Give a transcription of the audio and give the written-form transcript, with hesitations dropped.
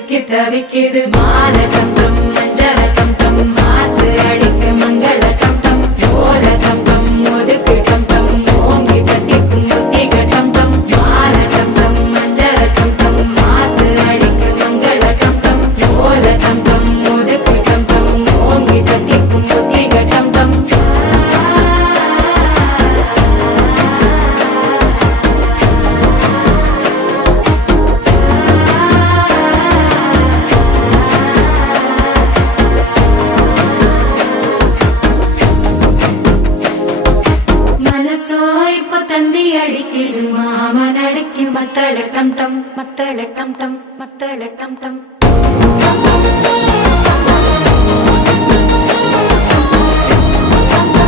சிக்கி தவிக்குது மாலை டம் டம் மஞ்சள டம் டம் மாத்து அடிக்கு மங்கள டம் டம் ஓல டம் டம் ஒதுக்கு டம் டம் ஓங்கி தட்டிக்கும் புத்திக டம் டம் மாலை டம் டம் மஞ்சள டம் டம் மாத்து அடிக்கு மங்கள டம் டம் ஓல டம் டம் ஒதுக்கு டம் டம் ஓங்கி தட்டிக்கும் புத்திக டம் டம் தந்தி அடிக்குது மாமன் அடிக்கு மத்தள டம் டம் மத்தள டம் டம் மத்தள டம் டம்